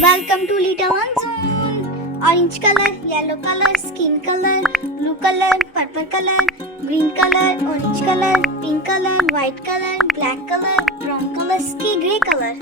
Welcome to Little Zone. Orange color, yellow color, skin color, blue color, purple color, green color, orange color, pink color, white color, black color, brown color, sky grey color.